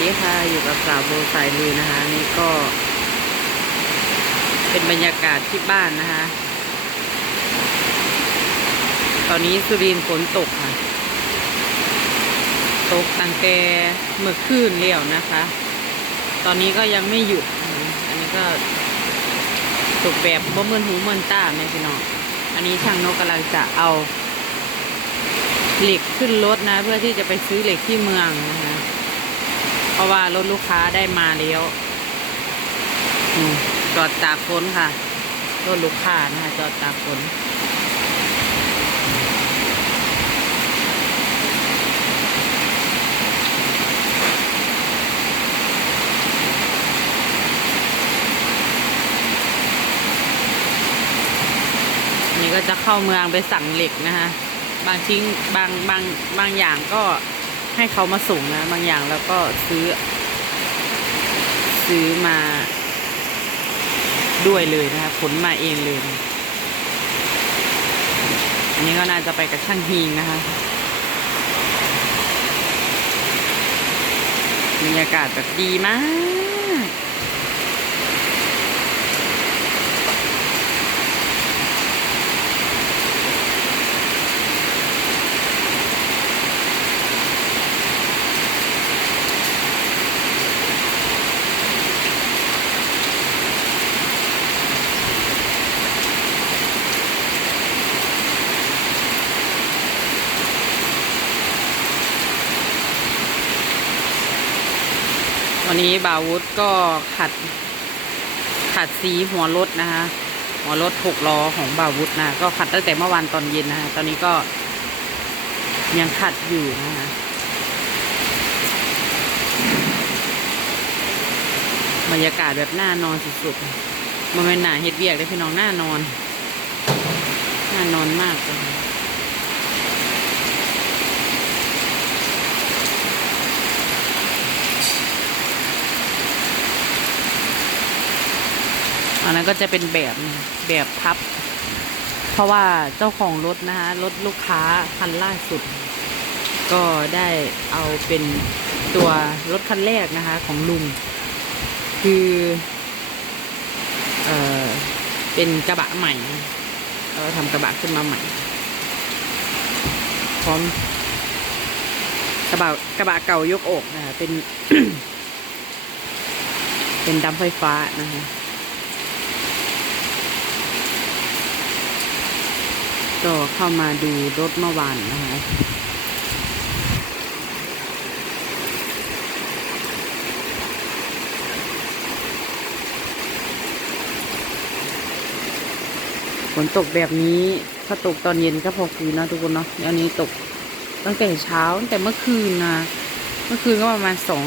ดีค่ะ อยู่กับสาวโบสายลุยนะคะ นี่ก็ เป็นบรรยากาศที่บ้านนะคะ ตอนนี้สุรินฝนตกค่ะ ตกตั้งแต่เมื่อคืนเลี้ยวนะคะ ตอนนี้ก็ยังไม่หยุด อันนี้ก็ตกแบบบ่เมือนหูเมือนตาแม่พี่น้อง อันนี้ช่างนกกำลังจะเอาเหล็กขึ้นรถนะ เพื่อที่จะไปซื้อเหล็กที่เมืองนะคะ ราะว่ารถลูกค้าได้มาแล้วจอดตากฝนค่ะ รถลูกค้านะคะจอดตากฝนนนี่ก็จะเข้าเมืองไปสั่งเหล็กนะคะ บางชิ้นบางบางบางอย่างก็ ให้เขามาส่งนะ บางอย่างแล้วก็ซื้อ ซื้อมาด้วยเลยนะคะขนมาเองเลย อันนี้ก็น่าจะไปกับช่างฮีงนะคะบรรยากาศแบบดีมาก วันนี้บาวุธก็ขัด ขัดสีหัวรถนะคะ หัวรถหกล้อของบาวุธนะ ก็ขัดตั้งแต่เมื่อวานตอนเย็นนะคะตอนนี้ก็ยังขัดอยู่นะคะบรรยากาศแบบน่านอนสุดๆมันเป็นหนาเฮ็ดเวียกได้พี่น้องน่านอนน่านอนมากเลย อันนั้นก็จะเป็นแบบแบบพับ เพราะว่าเจ้าของรถนะคะรถลูกค้าคันล่าสุด ก็ได้เอาเป็นตัวรถคันแรกนะคะ ของลุง คือเออเป็นกระบะใหม่เราทำกระบะขึ้นมาใหม่พร้อมกระบะกระบะเก่ายกอกนะคะเป็น เป็นดำไฟฟ้านะคะ ก็เข้ามาดูรถเมื่อวานนะคะฝนตกแบบนี้ถ้าตกตอนเย็นก็พอคืนนะทุกคนเนาะอันนี้ตกตั้งแต่เช้าตั้งแต่เมื่อคืนนะเมื่อคืนก็ประมาณสอง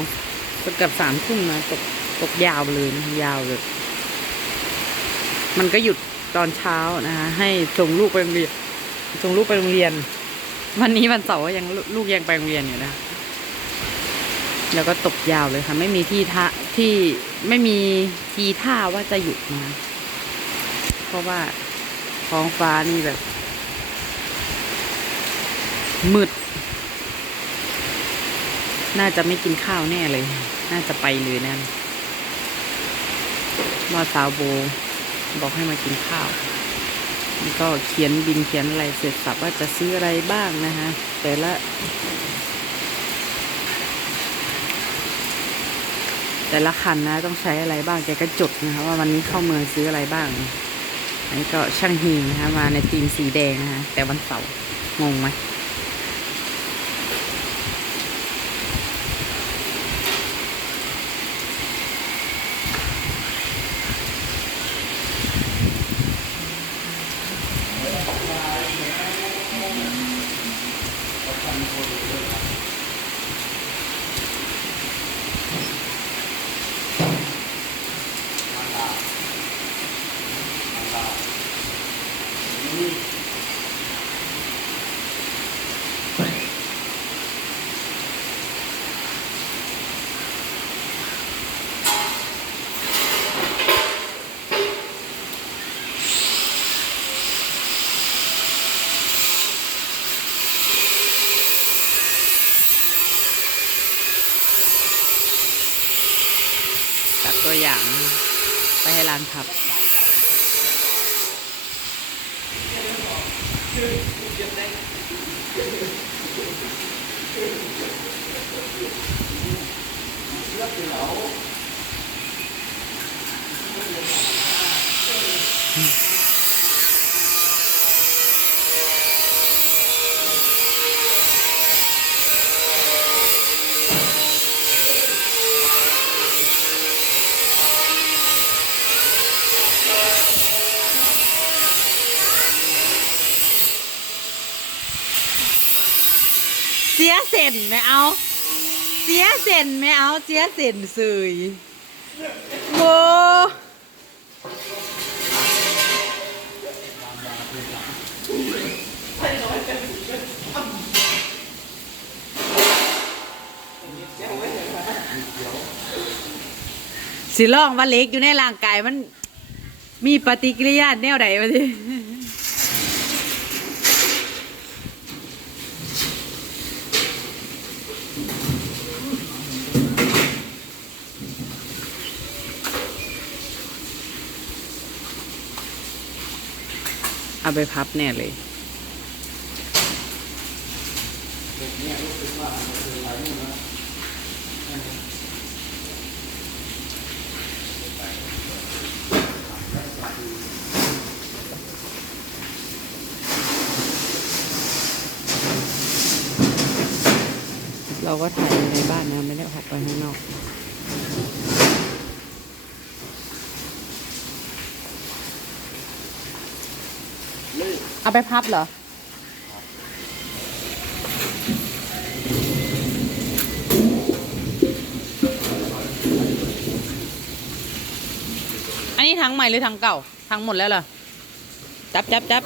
เกือบสามทุ่มนะตกตกยาวเลยนะยาวเลยมันก็หยุดตอนเช้านะคะให้ส่งลูกไปโรงเรียน ส่งลูกไปโรงเรียน วันนี้วันเสาร์ยังลูกยังไปโรงเรียนอยู่นะ แล้วก็ตกยาวเลยค่ะ ไม่มีที่ท่าที่ไม่มีทีท่าว่าจะหยุดนะเพราะว่าท้องฟ้านี่แบบ มืด น่าจะไม่กินข้าวแน่เลย น่าจะไปเลยนั่นว่าสาวโบ บอกให้มากินข้าว ก็เขียนบินเขียนอะไรเสร็จสับว่าจะซื้ออะไรบ้างนะฮะแต่ละ แต่ละคันนะต้องใช้อะไรบ้างแกก็จดนะคะว่าวันนี้เข้าเมืองซื้ออะไรบ้าง อันนี้ก็ช่างหินนะคะมาในทีมสีแดงนะคะแต่วันเสาร์งงไหม ตัวอย่างไปให้ร้านพับเสี ยเส้นไหมเอา เสียเส้นไหมเอาเสียเส้นเสยโมสิลองว่าเล็กอยู่ในร่างกายมันมีปฏิกิริยาแนวใดวะที เอาไปพับแน่เลยเราก็ถ่ายในบ้านนะ ไม่ได้พับไปข้างนอก เอาไปพับเหรอ อันนี้ทั้งใหม่หรือทั้งเก่า ทั้งหมดแล้วเหรอ จับจับจับ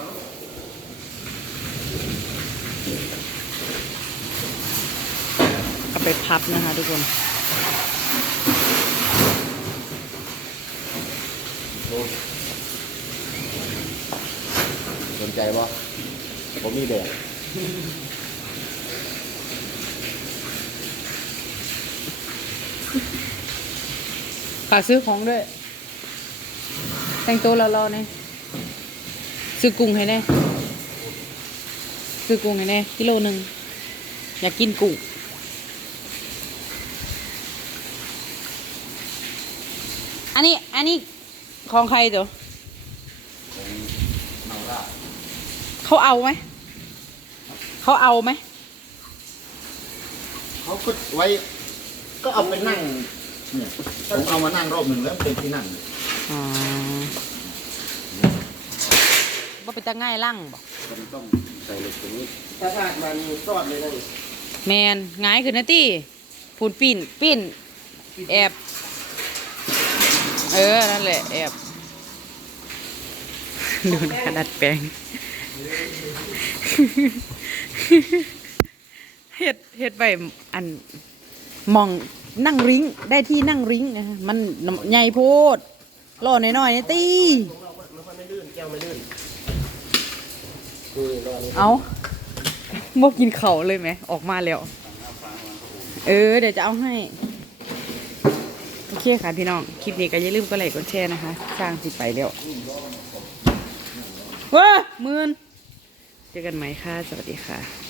เอาไปพับนะคะทุกคนสน ใจบ่ผมมีแบบฝากซื้อของด้วย แต่งตัวรอๆเนี่ยซื้อกุ้งให้แน่ซื้อกุ้งให้แน่กิโลหนึ่งอยากกินกุ้งอันนี้ อันนี้ของใครตัว เมาล่า เขาเอาไหม เขาเอาไหม เขาก็ไว้ ก็เอาไปนั่งเนี่ยผมเอามานั่งรอบหนึ่งแล้วเป็นที่นั่งอ๋อว่าเป็นตาง่ายลั่งบอกมันต้องใส่เหล็กตรงนี้ถ้าถ้ามันรอดเลยนะนี่แมนง่ายขึ้นนะตี้พูนปิ้นปิ้นแอบ เออ นั่นแหละ แอบ ดูหน้าดัดแปลง เฮ็ดเฮ็ดไปอันมองนั่งริ้งได้ที่นั่งริ้งนะฮะมันใหญ่โพดล่อน้อยๆนี่ตีมันค่อยไม่ลื่นแก้วไม่ลื่นคือรอนี้เอาโมกินเข่าเลยไหม ออกมาแล้ว เออ เดี๋ยวจะเอาให้ โอเคค่ะพี่น้อง คลิปนี้ก็อย่าลืมกดไลค์กดแชร์นะคะ สร้างสิไปแล้วว้ามื่น เจอกันไหมค่ะ สวัสดีค่ะ